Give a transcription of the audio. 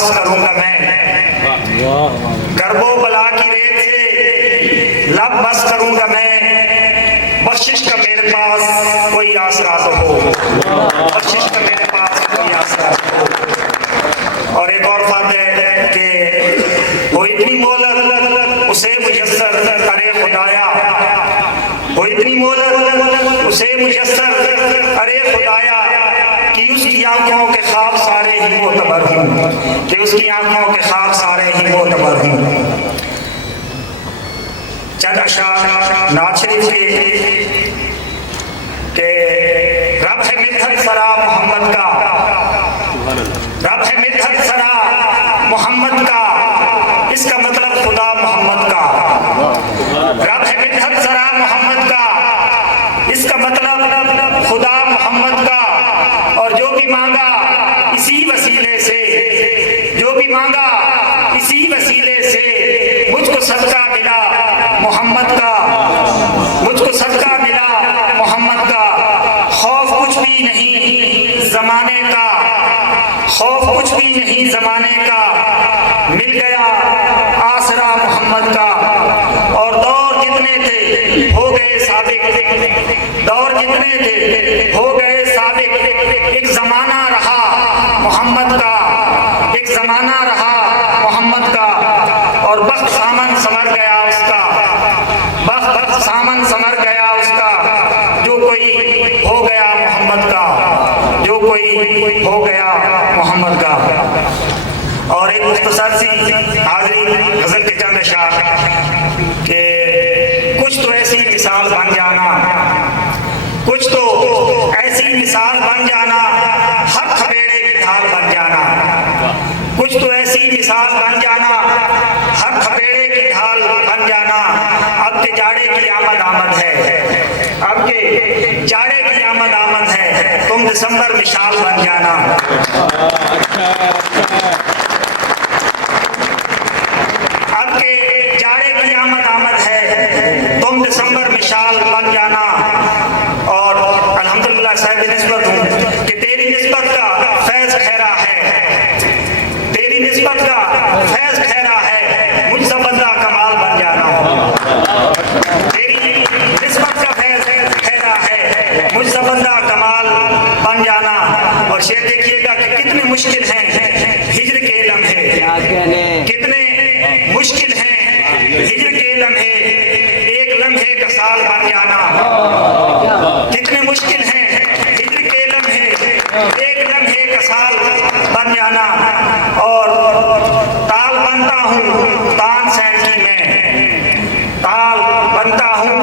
बस करूंगा मैं, गर्बो बला की रेत से लब बस करूंगा मैं, बख्शिश का मेरे पास कोई आसरा तो हो, बख्शिश का मेरे पास कोई आसरा तो हो। और एक और बात है कि वो इतनी मोहलत उसे मुयस्सर अरे खुदाया, वो इतनी मोहलत उसे मुयस्सर अरे खुदाया कि उसकी आंखों के ख्वाब सारे ही मोतबर हूँ, कि उसकी आंखों के ख्वाब सारे ही मोतबर हूँ। चंद अशार नात शरीफ के रब है मिदहत सरा मोहम्मद का, रब है मिदहत सरा मोहम्मद का, इसका मतलब खुदा मोहम्मद का। रब है मिदहत सरा मोहम्मद का, इसका मतलब खुदा मोहम्मद का। और जो भी मांगा इसी वसीले से, जो भी मांगा इसी वसीले से, मुझको सदका मिला मोहम्मद का, मुझको सदका मिला मोहम्मद का। खौफ कुछ भी नहीं जमाने का, खौफ कुछ भी नहीं जमाने का, मिल गया आसरा मोहम्मद का। और दौर जितने थे हो गए साबिक, दौर जितने थे हो गए साबिक। एक जमाना रहा मोहम्मद का, एक जमाना रहा मोहम्मद का। और वक्त सामन समर गया उसका, वक्त सामन समर गया उसका। जो कोई हो गया मोहम्मद का, जो कोई हो गया मोहम्मद का। और एक मुख्तसर सी हाज़िरी गज़ल के चंद अशार के कुछ तो ऐसी मिसाल बन जाना, कुछ तो ऐसी मिसाल बन जाना, हर खबेड़े की ढाल बन जाना। कुछ तो ऐसी मिसाल बन जाना, हर खबेड़े की ढाल बन जाना। अब के जाड़े की आमद आमद है, अब के जाड़े की आमद आमद है, तुम दिसंबर मिसाल बन जाना। अब के जाड़े की आमद आमद है, तुम दिसंबर मिसाल बन जाना। और अल्हम्दुलिल्लाह साहिब निस्बत हूँ कि तेरी निस्बत का फैज़ खैरा है, तेरी निस्बत का फैज़ खैरा है, मुझसे बंदा कमाल बन जाना। तेरी निस्बत का फैज़ खैरा है, मुझसे बंदा कमाल बन जाना। और शेर देखिएगा कि कितने मुश्किल हैं हिज्र के लम्हे, कितने मुश्किल हैं हिज्र के लम्हे, एक लम्हे का साल बन जाना। कितने मुश्किल हैं हिज्र के लम्हे, एक लम्हे का साल बन जाना। और ताल बनता हूँ तान सैन की मैं, ताल बनता हूँ